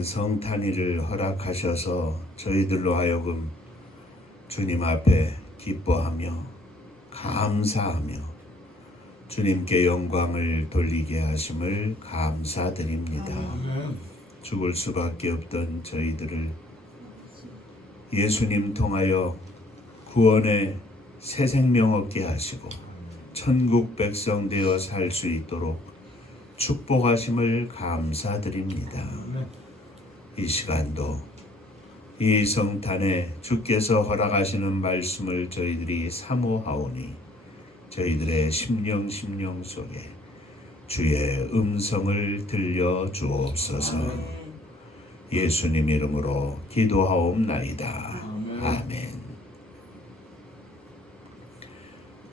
이른 성탄일을 허락하셔서 저희들로 하여금 주님 앞에 기뻐하며 감사하며 주님께 영광을 돌리게 하심을 감사드립니다. 죽을 수밖에 없던 저희들을 예수님 통하여 구원의 새 생명 얻게 하시고 천국 백성 되어 살 수 있도록 축복하심을 감사드립니다. 이 시간도 이 성탄에 주께서 허락하시는 말씀을 저희들이 사모하오니 저희들의 심령 속에 주의 음성을 들려 주옵소서. 예수님 이름으로 기도하옵나이다. 아멘.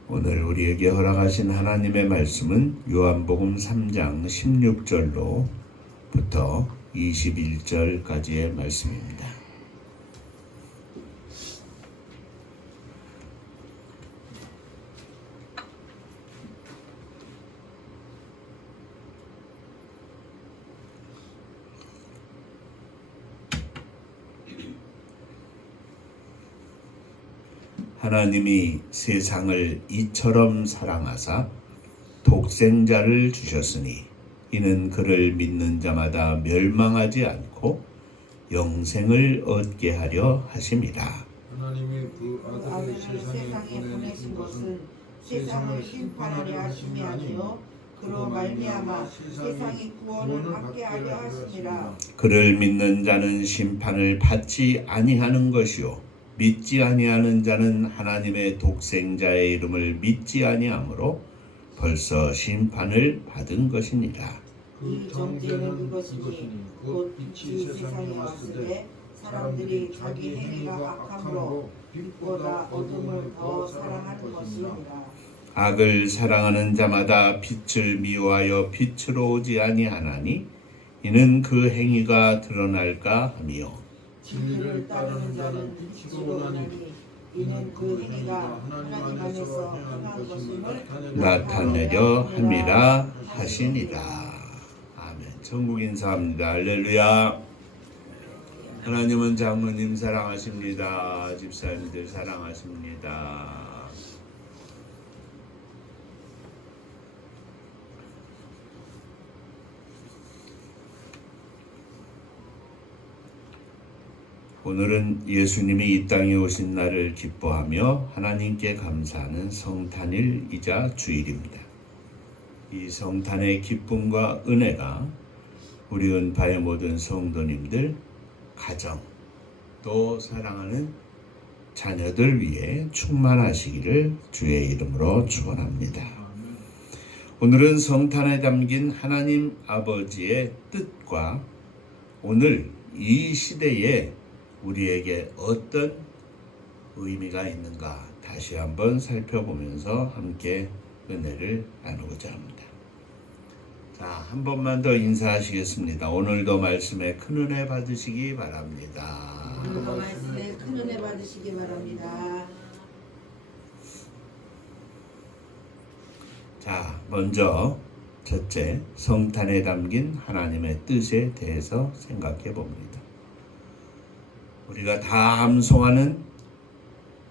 오늘 우리에게 허락하신 하나님의 말씀은 요한복음 3장 16절로부터 21절까지의 말씀입니다. 하나님이 세상을 이처럼 사랑하사 독생자를 주셨으니 이는 그를 믿는 자마다 멸망하지 않고 영생을 얻게 하려 하심이라. 하나님이 그 아들을 세상에 보내신 것은 세상을 심판하려 하심이 아니요 그로 말미암아 세상이 구원을 받게 하려 하심이라. 그를 믿는 자는 심판을 받지 아니하는 것이요 믿지 아니하는 자는 하나님의 독생자의 이름을 믿지 아니하므로 벌써 심판을 받은 것이니라. 그 정죄는 이것이니 곧 빛이 세상에 왔을 때 사람들이 자기 행위가 악함으로 빛보다 어둠을 더 사랑하는 것이니라. 악을 사랑하는 자마다 빛을 미워하여 빛으로 오지 아니하나니 이는 그 행위가 드러날까 함이요 진리를 따르는 자는 빛으로 오나니 이는 그 행위가 하나님 안에서 행한 것임을 나타내려 함이라 하시니라. 아멘. 천국 인사합니다. 할렐루야. 하나님은 장로님 사랑하십니다. 집사님들 사랑하십니다. 오늘은 예수님이 이 땅에 오신 날을 기뻐하며 하나님께 감사하는 성탄일이자 주일입니다. 이 성탄의 기쁨과 은혜가 우리 은파의 모든 성도님들, 가정, 또 사랑하는 자녀들 위해 충만하시기를 주의 이름으로 축원합니다. 오늘은 성탄에 담긴 하나님 아버지의 뜻과 오늘 이 시대에 우리에게 어떤 의미가 있는가 다시 한번 살펴보면서 함께 은혜를 나누고자 합니다. 자, 한 번만 더 인사하시겠습니다. 오늘도 말씀에 큰 은혜 받으시기 바랍니다. 오늘도 말씀에 큰 은혜 받으시기 바랍니다. 자, 먼저 첫째, 성탄에 담긴 하나님의 뜻에 대해서 생각해 봅니다. 우리가 다 암송하는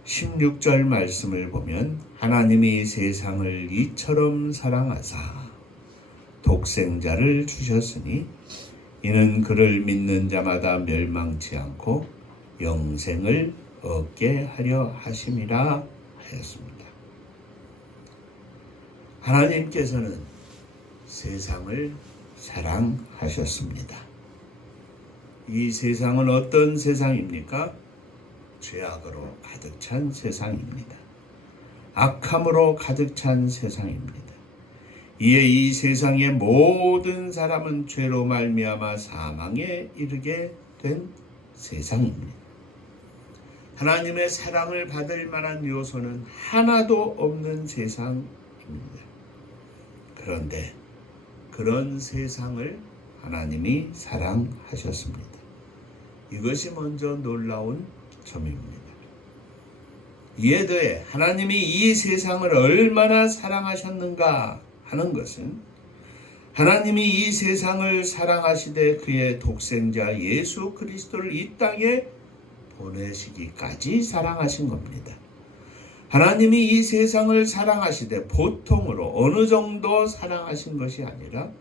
16절 말씀을 보면 하나님이 세상을 이처럼 사랑하사 독생자를 주셨으니 이는 그를 믿는 자마다 멸망치 않고 영생을 얻게 하려 하심이라 하였습니다. 하나님께서는 세상을 사랑하셨습니다. 이 세상은 어떤 세상입니까? 죄악으로 가득 찬 세상입니다. 악함으로 가득 찬 세상입니다. 이에 이 세상의 모든 사람은 죄로 말미암아 사망에 이르게 된 세상입니다. 하나님의 사랑을 받을 만한 요소는 하나도 없는 세상입니다. 그런데 그런 세상을 하나님이 사랑하셨습니다. 이것이 먼저 놀라운 점입니다. 이에 더해 하나님이 이 세상을 얼마나 사랑하셨는가 하는 것은 하나님이 이 세상을 사랑하시되 그의 독생자 예수 그리스도를 이 땅에 보내시기까지 사랑하신 겁니다. 하나님이 이 세상을 사랑하시되 보통으로 어느 정도 사랑하신 것이 아니라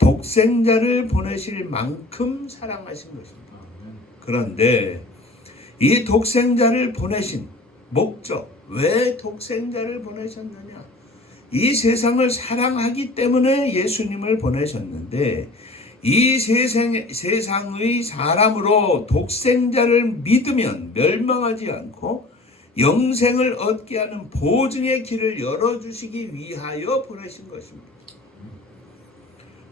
독생자를 보내실 만큼 사랑하신 것입니다. 그런데 이 독생자를 보내신 목적, 왜 독생자를 보내셨느냐? 이 세상을 사랑하기 때문에 예수님을 보내셨는데 이 세상의 사람으로 독생자를 믿으면 멸망하지 않고 영생을 얻게 하는 보증의 길을 열어주시기 위하여 보내신 것입니다.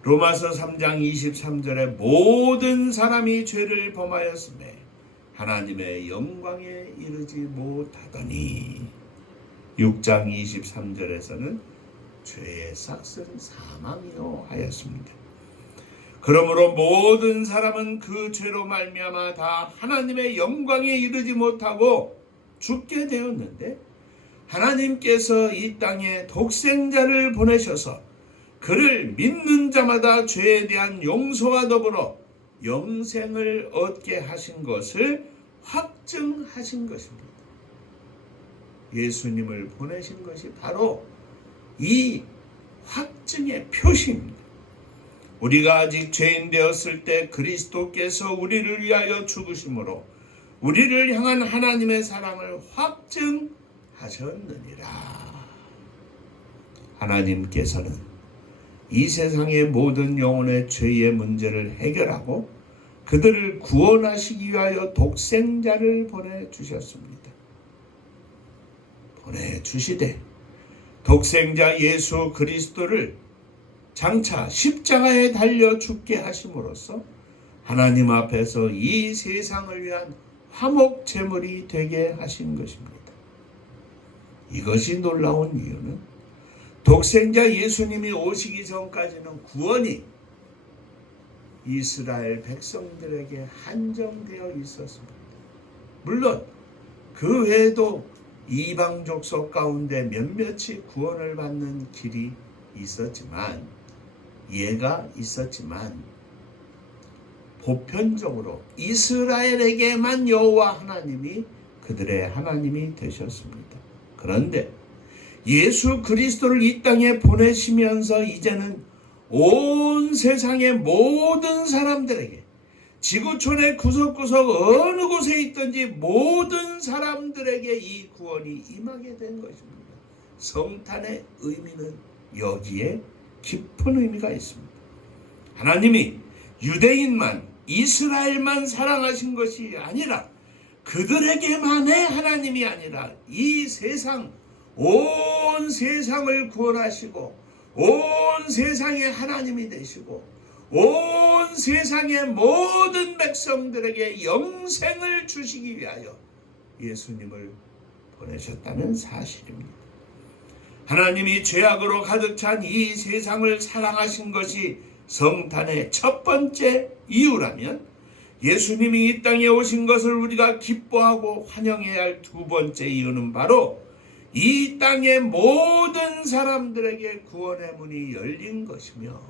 로마서 3장 23절에 모든 사람이 죄를 범하였으매 하나님의 영광에 이르지 못하더니 6장 23절에서는 죄의 삭은 사망이요 하였습니다. 그러므로 모든 사람은 그 죄로 말미암아 다 하나님의 영광에 이르지 못하고 죽게 되었는데 하나님께서 이 땅에 독생자를 보내셔서 그를 믿는 자마다 죄에 대한 용서와 더불어 영생을 얻게 하신 것을 확증하신 것입니다. 예수님을 보내신 것이 바로 이 확증의 표시입니다. 우리가 아직 죄인 되었을 때 그리스도께서 우리를 위하여 죽으심으로 우리를 향한 하나님의 사랑을 확증하셨느니라. 하나님께서는 이 세상의 모든 영혼의 죄의 문제를 해결하고 그들을 구원하시기 위하여 독생자를 보내주셨습니다. 보내주시되 독생자 예수 그리스도를 장차 십자가에 달려 죽게 하심으로써 하나님 앞에서 이 세상을 위한 화목 제물이 되게 하신 것입니다. 이것이 놀라운 이유는 독생자 예수님이 오시기 전까지는 구원이 이스라엘 백성들에게 한정되어 있었습니다. 물론 그 외에도 이방 족속 가운데 몇몇이 구원을 받는 길이 있었지만 예가 있었지만 보편적으로 이스라엘에게만 여호와 하나님이 그들의 하나님이 되셨습니다. 그런데 예수 그리스도를 이 땅에 보내시면서 이제는 온 세상의 모든 사람들에게 지구촌의 구석구석 어느 곳에 있든지 모든 사람들에게 이 구원이 임하게 된 것입니다. 성탄의 의미는 여기에 깊은 의미가 있습니다. 하나님이 유대인만 이스라엘만 사랑하신 것이 아니라 그들에게만의 하나님이 아니라 이 세상 온 세상을 구원하시고 온 세상의 하나님이 되시고 온 세상의 모든 백성들에게 영생을 주시기 위하여 예수님을 보내셨다는 사실입니다. 하나님이 죄악으로 가득 찬 이 세상을 사랑하신 것이 성탄의 첫 번째 이유라면 예수님이 이 땅에 오신 것을 우리가 기뻐하고 환영해야 할 두 번째 이유는 바로 이 땅의 모든 사람들에게 구원의 문이 열린 것이며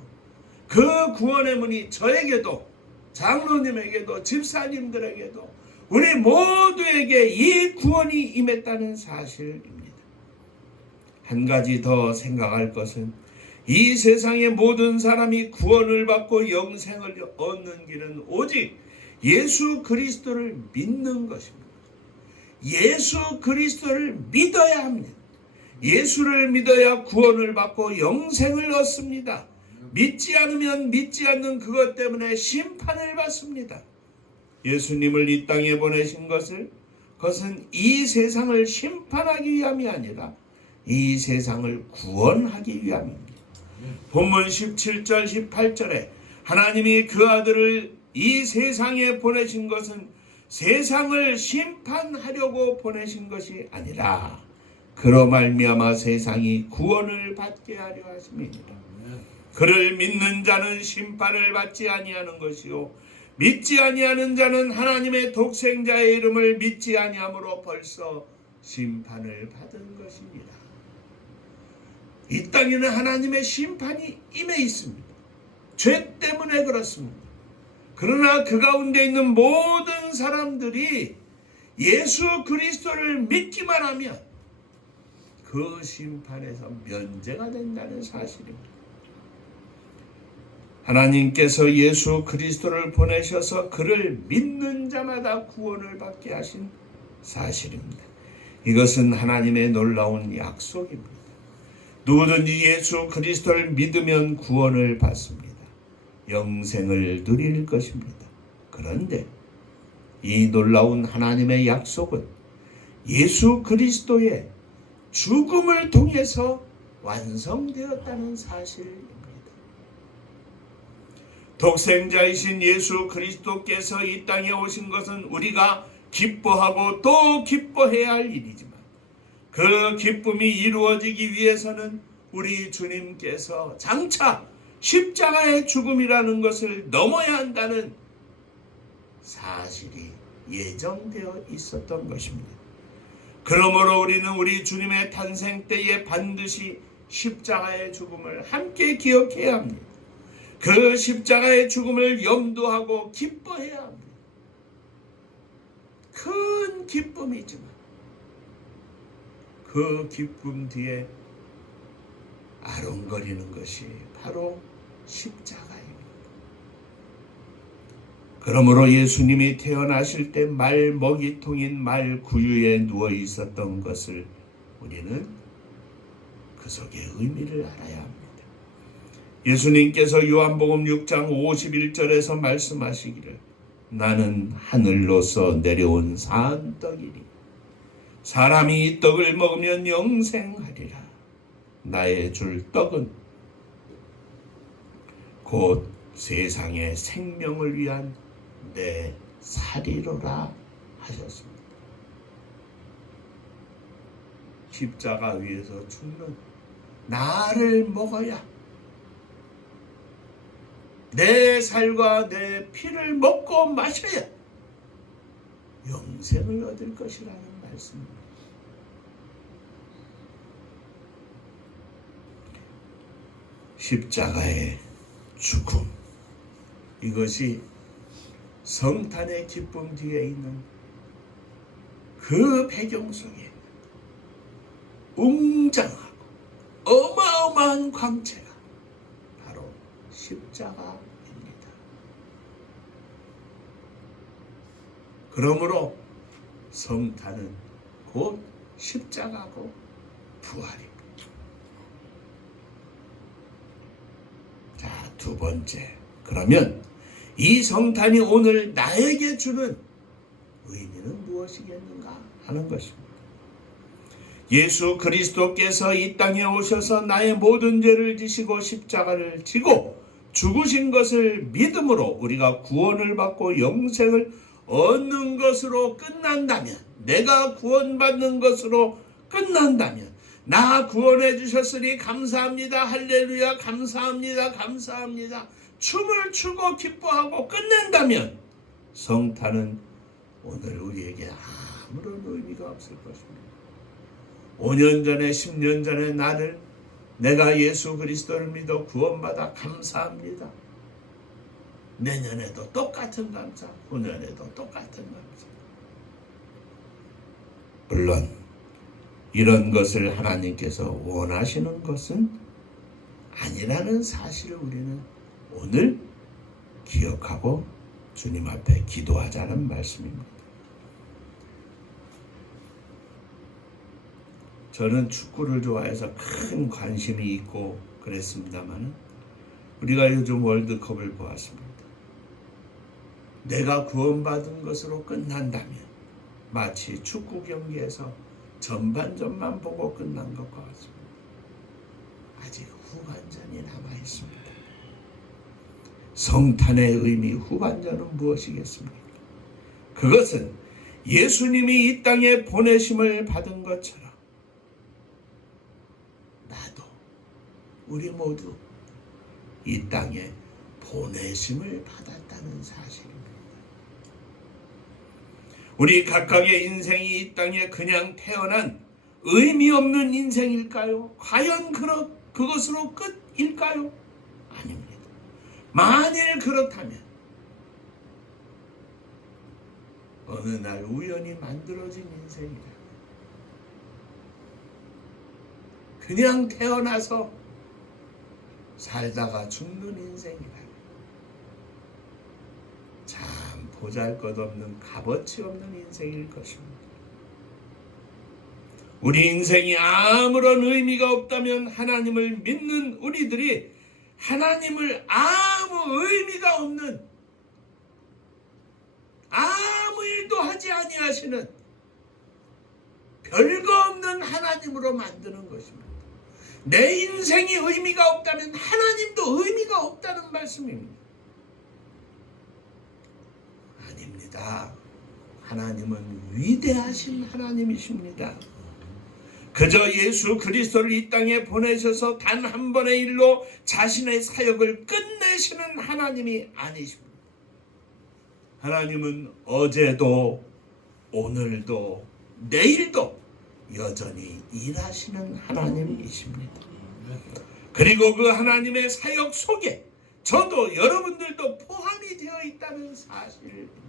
그 구원의 문이 저에게도 장로님에게도 집사님들에게도 우리 모두에게 이 구원이 임했다는 사실입니다. 한 가지 더 생각할 것은 이 세상의 모든 사람이 구원을 받고 영생을 얻는 길은 오직 예수 그리스도를 믿는 것입니다. 예수 그리스도를 믿어야 합니다. 예수를 믿어야 구원을 받고 영생을 얻습니다. 믿지 않으면 믿지 않는 그것 때문에 심판을 받습니다. 예수님을 이 땅에 보내신 그것은 이 세상을 심판하기 위함이 아니라 이 세상을 구원하기 위함입니다. 본문 17절 18절에 하나님이 그 아들을 이 세상에 보내신 것은 세상을 심판하려고 보내신 것이 아니라 그로 말미암아 세상이 구원을 받게 하려 하심이니라. 그를 믿는 자는 심판을 받지 아니하는 것이요 믿지 아니하는 자는 하나님의 독생자의 이름을 믿지 아니함으로 벌써 심판을 받은 것이니라. 이 땅에는 하나님의 심판이 임해 있습니다. 죄 때문에 그렇습니다. 그러나 그 가운데 있는 모든 사람들이 예수 그리스도를 믿기만 하면 그 심판에서 면제가 된다는 사실입니다. 하나님께서 예수 그리스도를 보내셔서 그를 믿는 자마다 구원을 받게 하신 사실입니다. 이것은 하나님의 놀라운 약속입니다. 누구든지 예수 그리스도를 믿으면 구원을 받습니다. 영생을 누릴 것입니다. 그런데 이 놀라운 하나님의 약속은 예수 그리스도의 죽음을 통해서 완성되었다는 사실입니다. 독생자이신 예수 그리스도께서 이 땅에 오신 것은 우리가 기뻐하고 또 기뻐해야 할 일이지만 그 기쁨이 이루어지기 위해서는 우리 주님께서 장차 십자가의 죽음이라는 것을 넘어야 한다는 사실이 예정되어 있었던 것입니다. 그러므로 우리는 우리 주님의 탄생 때에 반드시 십자가의 죽음을 함께 기억해야 합니다. 그 십자가의 죽음을 염두하고 기뻐해야 합니다. 큰 기쁨이지만 그 기쁨 뒤에 아른거리는 것이 바로 십자가입니다. 그러므로 예수님이 태어나실 때 말 먹이통인 말 구유에 누워 있었던 것을 우리는 그 속의 의미를 알아야 합니다. 예수님께서 요한복음 6장 51절에서 말씀하시기를 나는 하늘로서 내려온 산 떡이니 사람이 이 떡을 먹으면 영생하리라. 나의 줄 떡은 곧 세상의 생명을 위한 내 살이로라 하셨습니다. 십자가 위에서 죽는 나를 먹어야 내 살과 내 피를 먹고 마셔야 영생을 얻을 것이라는 말씀입니다. 십자가의 죽음, 이것이 성탄의 기쁨 뒤에 있는 그 배경 속에 웅장하고 어마어마한 광채가 바로 십자가입니다. 그러므로 성탄은 곧 십자가고 부활입니다. 자, 두 번째, 그러면 이 성탄이 오늘 나에게 주는 의미는 무엇이겠는가 하는 것입니다. 예수 그리스도께서 이 땅에 오셔서 나의 모든 죄를 지시고 십자가를 지고 죽으신 것을 믿음으로 우리가 구원을 받고 영생을 얻는 것으로 끝난다면, 내가 구원받는 것으로 끝난다면, 나 구원해 주셨으니 감사합니다, 할렐루야, 감사합니다, 감사합니다, 춤을 추고 기뻐하고 끝낸다면 성탄은 오늘 우리에게 아무런 의미가 없을 것입니다. 5년 전에 10년 전에 나를 내가 예수 그리스도를 믿어 구원받아 감사합니다. 내년에도 똑같은 감사, 후년에도 똑같은 감사. 물론 이런 것을 하나님께서 원하시는 것은 아니라는 사실을 우리는 오늘 기억하고 주님 앞에 기도하자는 말씀입니다. 저는 축구를 좋아해서 큰 관심이 있고 그랬습니다만 우리가 요즘 월드컵을 보았습니다. 내가 구원받은 것으로 끝난다면 마치 축구 경기에서 전반전만 보고 끝난 것과 같습니다. 아직 후반전이 남아 있습니다. 성탄의 의미, 후반전은 무엇이겠습니까? 그것은 예수님이 이 땅에 보내심을 받은 것처럼 나도, 우리 모두 이 땅에 보내심을 받았다는 사실입니다. 우리 각각의 인생이 이 땅에 그냥 태어난 의미 없는 인생일까요? 과연 그것으로 끝일까요? 아닙니다. 만일 그렇다면 어느 날 우연히 만들어진 인생이다. 그냥 태어나서 살다가 죽는 인생이다. 참 보잘것없는 값어치 없는 인생일 것입니다. 우리 인생이 아무런 의미가 없다면 하나님을 믿는 우리들이 하나님을 아무 의미가 없는, 아무 일도 하지 아니하시는 별거 없는 하나님으로 만드는 것입니다. 내 인생이 의미가 없다면 하나님도 의미가 없다는 말씀입니다. 아닙니다. 하나님은 위대하신 하나님이십니다. 그저 예수 그리스도를 이 땅에 보내셔서 단 한 번의 일로 자신의 사역을 끝내시는 하나님이 아니십니다. 하나님은 어제도 오늘도 내일도 여전히 일하시는 하나님이십니다. 그리고 그 하나님의 사역 속에 저도 여러분들도 포함이 되어 있다는 사실입니다.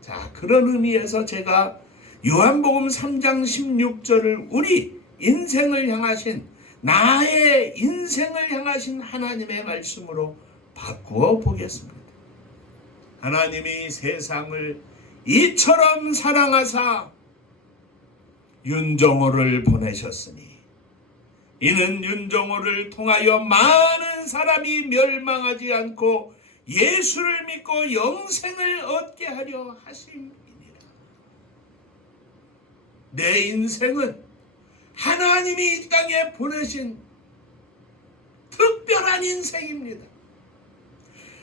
자, 그런 의미에서 제가 요한복음 3장 16절을 우리 인생을 향하신, 나의 인생을 향하신 하나님의 말씀으로 바꾸어 보겠습니다. 하나님이 세상을 이처럼 사랑하사 윤정호를 보내셨으니 이는 윤정호를 통하여 많은 사람이 멸망하지 않고 예수를 믿고 영생을 얻게 하려 하심이니라. 내 인생은 하나님이 이 땅에 보내신 특별한 인생입니다.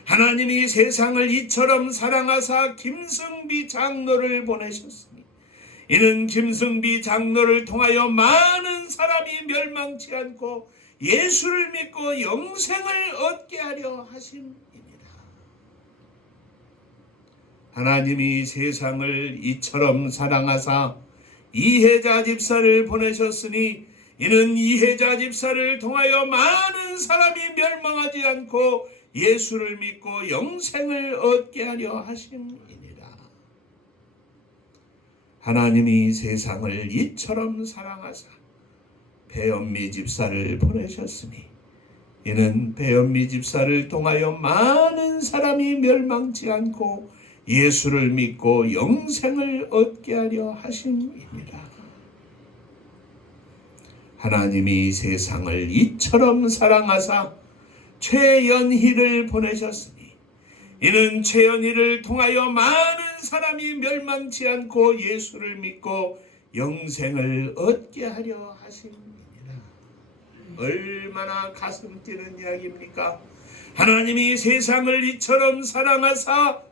하나님이 세상을 이처럼 사랑하사 김승비 장로를 보내셨으니 이는 김승비 장로를 통하여 많은 사람이 멸망치 않고 예수를 믿고 영생을 얻게 하려 하심이니라. 하나님이 세상을 이처럼 사랑하사 이해자 집사를 보내셨으니 이는 이해자 집사를 통하여 많은 사람이 멸망하지 않고 예수를 믿고 영생을 얻게 하려 하심이니라. 하나님이 세상을 이처럼 사랑하사 배은미 집사를 보내셨으니 이는 배은미 집사를 통하여 많은 사람이 멸망치 않고 예수를 믿고 영생을 얻게 하려 하심이니라. 하나님이 세상을 이처럼 사랑하사 최연희를 보내셨으니 이는 최연희를 통하여 많은 사람이 멸망치 않고 예수를 믿고 영생을 얻게 하려 하심이니라. 얼마나 가슴 뛰는 이야기입니까? 하나님이 세상을 이처럼 사랑하사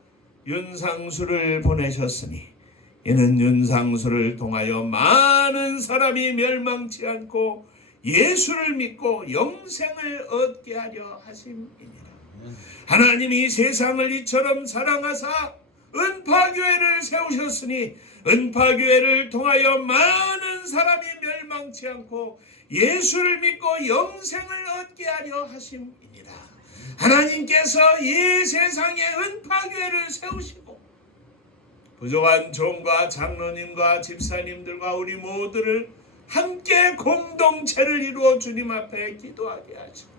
윤상수를 보내셨으니 이는 윤상수를 통하여 많은 사람이 멸망치 않고 예수를 믿고 영생을 얻게 하려 하심이니라. 하나님이 세상을 이처럼 사랑하사 은파교회를 세우셨으니 은파교회를 통하여 많은 사람이 멸망치 않고 예수를 믿고 영생을 얻게 하려 하심이니라. 하나님께서 이 세상에 은파교회를 세우시고 부족한 종과 장로님과 집사님들과 우리 모두를 함께 공동체를 이루어 주님 앞에 기도하게 하시고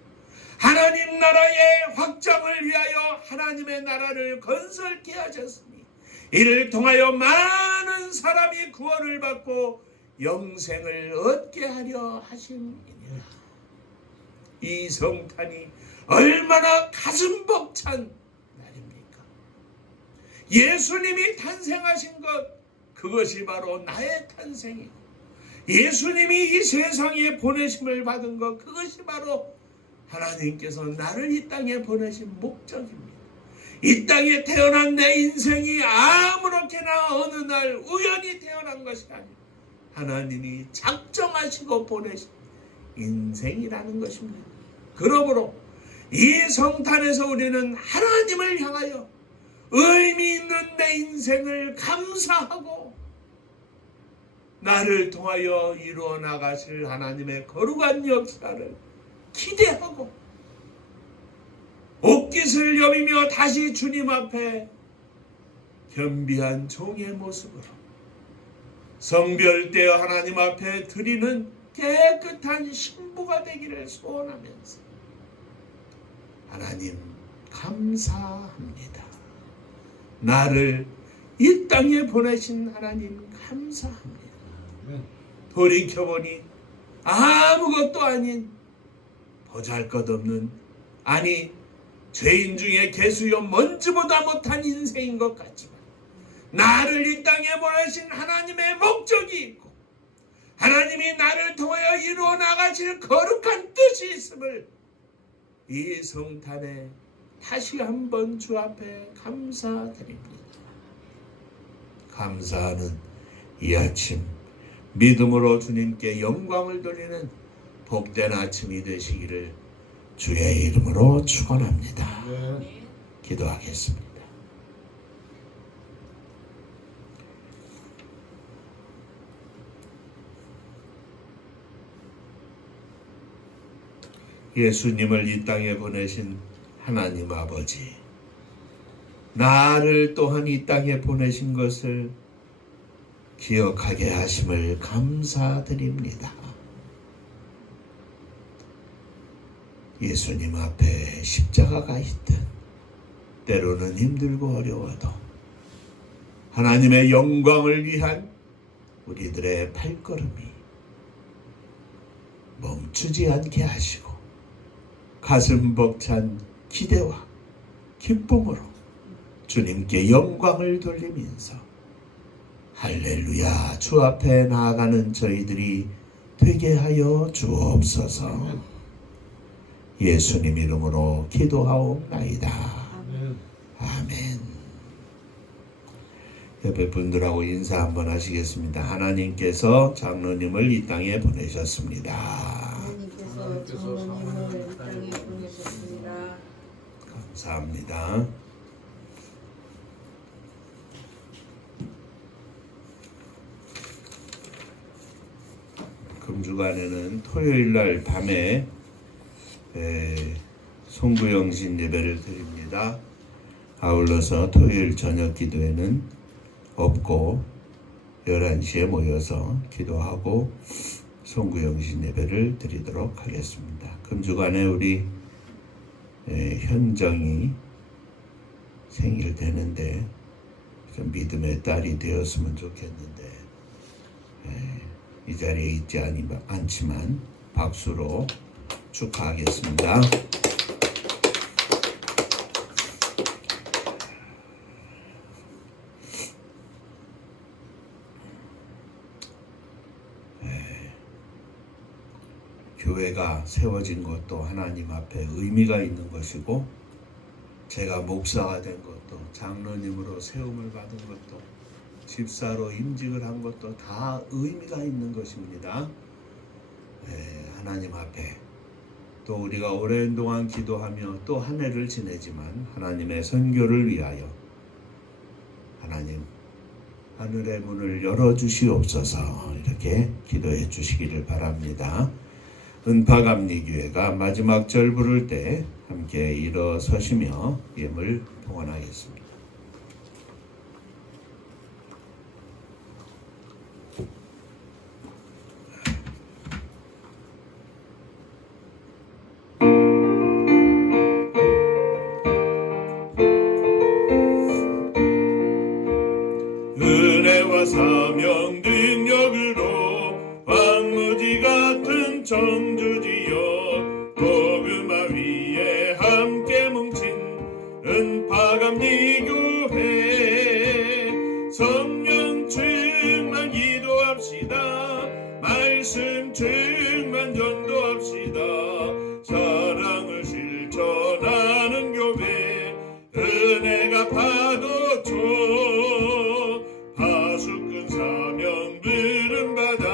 하나님 나라의 확장을 위하여 하나님의 나라를 건설케 하셨으니 이를 통하여 많은 사람이 구원을 받고 영생을 얻게 하려 하심이니라. 이 성탄이 얼마나 가슴 벅찬 날입니까? 예수님이 탄생하신 것, 그것이 바로 나의 탄생이고 예수님이 이 세상에 보내심을 받은 것, 그것이 바로 하나님께서 나를 이 땅에 보내신 목적입니다. 이 땅에 태어난 내 인생이 아무렇게나 어느 날 우연히 태어난 것이 아니라 하나님이 작정하시고 보내신 인생이라는 것입니다. 그러므로 이 성탄에서 우리는 하나님을 향하여 의미 있는 내 인생을 감사하고 나를 통하여 이루어 나가실 하나님의 거룩한 역사를 기대하고 옷깃을 여미며 다시 주님 앞에 겸비한 종의 모습으로 성별되어 하나님 앞에 드리는 깨끗한 신부가 되기를 소원하면서 하나님 감사합니다. 나를 이 땅에 보내신 하나님 감사합니다. 돌이켜보니 아무것도 아닌 보잘것없는, 아니 죄인 중에 개수여 먼지보다 못한 인생인 것 같지만 나를 이 땅에 보내신 하나님의 목적이 있고 하나님이 나를 통하여 이루어 나가실 거룩한 뜻이 있음을 이 성탄에 다시 한번 주 앞에 감사드립니다. 감사하는 이 아침 믿음으로 주님께 영광을 돌리는 복된 아침이 되시기를 주의 이름으로 축원합니다. 기도하겠습니다. 예수님을 이 땅에 보내신 하나님 아버지, 나를 또한 이 땅에 보내신 것을 기억하게 하심을 감사드립니다. 예수님 앞에 십자가가 있든 때로는 힘들고 어려워도 하나님의 영광을 위한 우리들의 발걸음이 멈추지 않게 하시고 가슴 벅찬 기대와 기쁨으로 주님께 영광을 돌리면서 할렐루야 주 앞에 나아가는 저희들이 되게 하여 주옵소서. 예수님 이름으로 기도하옵나이다. 아멘. 옆에 분들하고 인사 한번 하시겠습니다. 하나님께서 장로님을 이 땅에 보내셨습니다. 하나님께서 장로님을 이 땅에 보내셨습니다. 감사합니다. 금주간에는 토요일날 밤에 송구영신 예배를 드립니다. 아울러서 토요일 저녁 기도회는 없고 11시에 모여서 기도하고 송구영신 예배를 드리도록 하겠습니다. 금주간에 우리 현정이 생일 되는데 좀 믿음의 딸이 되었으면 좋겠는데 이 자리에 있지 않지만 박수로 축하하겠습니다. 교회가 세워진 것도 하나님 앞에 의미가 있는 것이고 제가 목사가 된 것도 장로님으로 세움을 받은 것도 집사로 임직을 한 것도 다 의미가 있는 것입니다. 하나님 앞에 또 우리가 오랜 동안 기도하며 또 한 해를 지내지만 하나님의 선교를 위하여 하나님 하늘의 문을 열어주시옵소서 이렇게 기도해 주시기를 바랍니다. 은파감리교회가 마지막 절 부를 때 함께 일어서시며 예물 봉헌하겠습니다. 은혜와 사명 능력으로 황무지 같은 청주지여 복음화 위에 함께 뭉친 은파감리교회 성령 충만 기도합시다. 말씀 충만 전도합시다. 사랑을 실천하는 교회 은혜가 파도쳐 파수꾼 사명 부름받아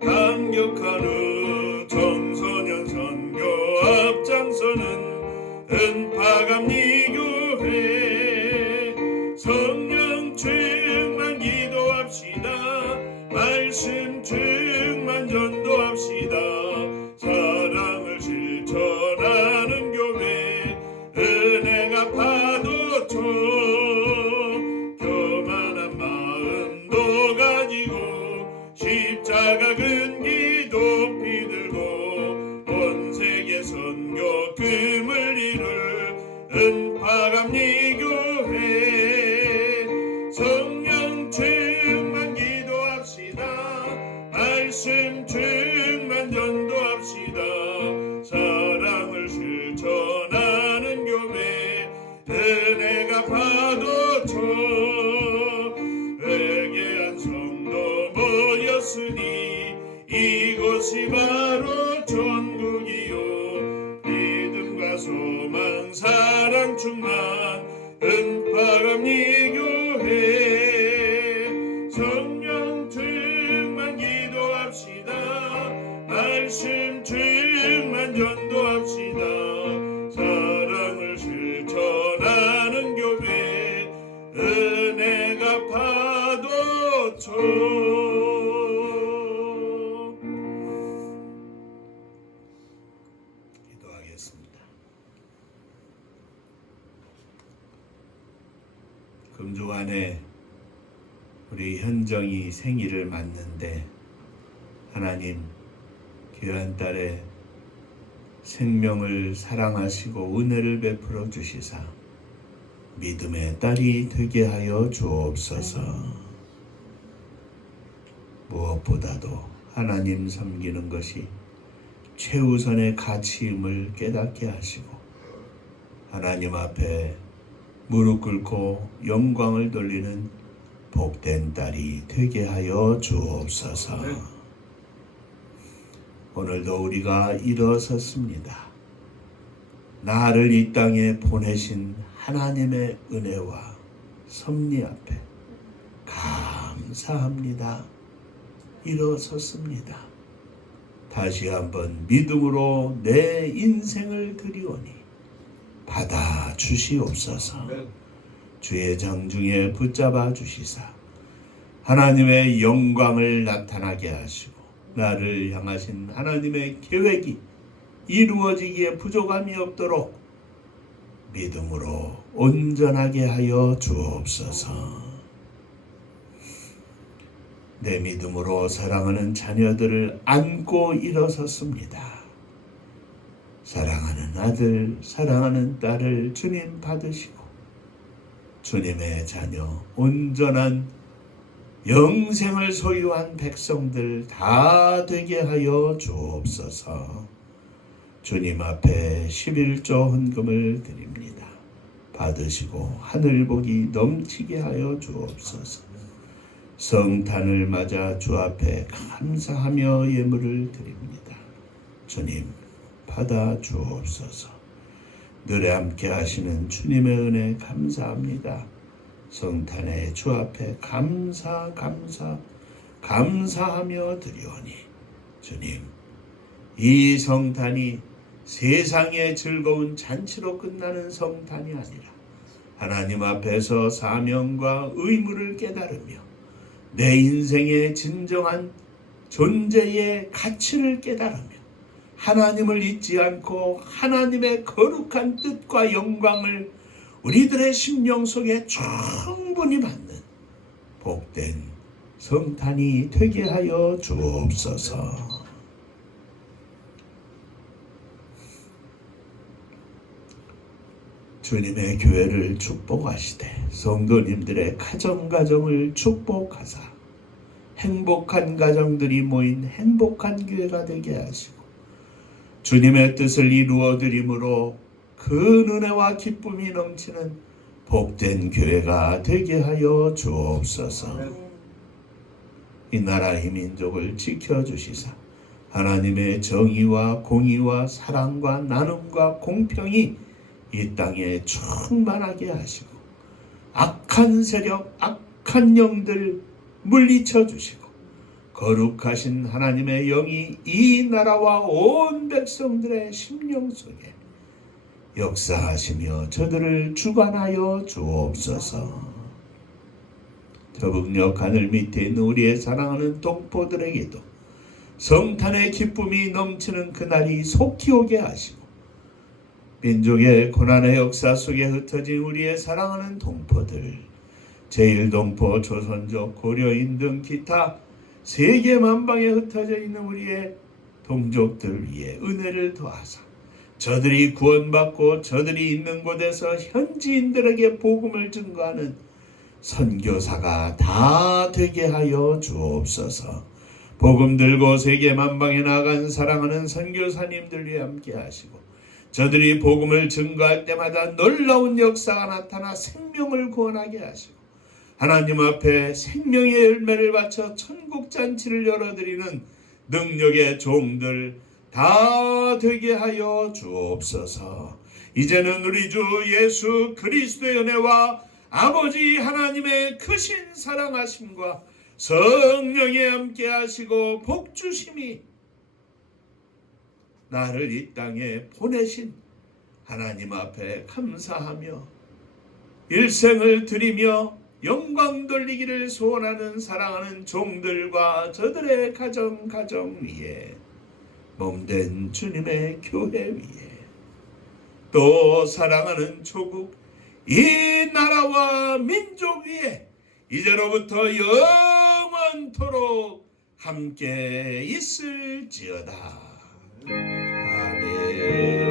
강력한 후 청소년 선교 앞장서는 은파감리교회 성령 충만 기도합시다. 말씀 충만 전도합시다. 사랑을 실천하 주셔. 회개한 성도 모였으니 이곳이 바로 천국이요. 믿음과 소망 사랑 충만 은파감리 교회. 성령 충만 기도합시다. 말씀 충만 전도합시다. 사랑을 실천하는 교회. 은혜가 파도쳐. 기도하겠습니다. 금주간에 우리 현정이 생일을 맞는데 하나님 귀한 딸의 생명을 사랑하시고 은혜를 베풀어 주시사 믿음의 딸이 되게 하여 주옵소서. 무엇보다도 하나님 섬기는 것이 최우선의 가치임을 깨닫게 하시고 하나님 앞에 무릎 꿇고 영광을 돌리는 복된 딸이 되게 하여 주옵소서. 오늘도 우리가 일어섰습니다. 나를 이 땅에 보내신 하나님의 은혜와 섭리 앞에 감사합니다. 일어섰습니다. 다시 한번 믿음으로 내 인생을 드리오니 받아 주시옵소서. 주의 장중에 붙잡아 주시사 하나님의 영광을 나타나게 하시고 나를 향하신 하나님의 계획이 이루어지기에 부족함이 없도록 믿음으로 온전하게 하여 주옵소서. 내 믿음으로 사랑하는 자녀들을 안고 일어섰습니다. 사랑하는 아들, 사랑하는 딸을 주님 받으시고 주님의 자녀, 온전한 영생을 소유한 백성들 다 되게 하여 주옵소서. 주님 앞에 11조 헌금을 드립니다. 받으시고 하늘복이 넘치게 하여 주옵소서. 성탄을 맞아 주 앞에 감사하며 예물을 드립니다. 주님 받아 주옵소서. 늘 함께 하시는 주님의 은혜 감사합니다. 성탄의 주 앞에 감사하며 드리오니 주님 이 성탄이 세상의 즐거운 잔치로 끝나는 성탄이 아니라 하나님 앞에서 사명과 의무를 깨달으며 내 인생의 진정한 존재의 가치를 깨달으며 하나님을 잊지 않고 하나님의 거룩한 뜻과 영광을 우리들의 심령 속에 충분히 받는 복된 성탄이 되게 하여 주옵소서. 주님의 교회를 축복하시되 성도님들의 가정을 축복하사 행복한 가정들이 모인 행복한 교회가 되게 하시고 주님의 뜻을 이루어 드림으로 그 은혜와 기쁨이 넘치는 복된 교회가 되게 하여 주옵소서. 이 나라 이 민족을 지켜주시사 하나님의 정의와 공의와 사랑과 나눔과 공평이 이 땅에 충만하게 하시고 악한 세력, 악한 영들 물리쳐 주시고 거룩하신 하나님의 영이 이 나라와 온 백성들의 심령 속에 역사하시며 저들을 주관하여 주옵소서. 저북녘 하늘 밑에 있는 우리의 사랑하는 동포들에게도 성탄의 기쁨이 넘치는 그날이 속히 오게 하시고 민족의 고난의 역사 속에 흩어진 우리의 사랑하는 동포들, 제1동포, 조선족, 고려인 등 기타 세계 만방에 흩어져 있는 우리의 동족들 위해 은혜를 더하사 저들이 구원받고 저들이 있는 곳에서 현지인들에게 복음을 증거하는 선교사가 다 되게 하여 주옵소서. 복음 들고 세계 만방에 나간 사랑하는 선교사님들 위해 함께 하시고 저들이 복음을 증거할 때마다 놀라운 역사가 나타나 생명을 구원하게 하시고 하나님 앞에 생명의 열매를 바쳐 천국잔치를 열어드리는 능력의 종들 다 되게 하여 주옵소서. 이제는 우리 주 예수 그리스도의 은혜와 아버지 하나님의 크신 사랑하심과 성령의 함께 하시고 복주심이 나를 이 땅에 보내신 하나님 앞에 감사하며 일생을 드리며 영광 돌리기를 소원하는 사랑하는 종들과 저들의 가정 위에 몸된 주님의 교회 위에 또 사랑하는 조국 이 나라와 민족 위에 이제로부터 영원토록 함께 있을지어다. 아멘.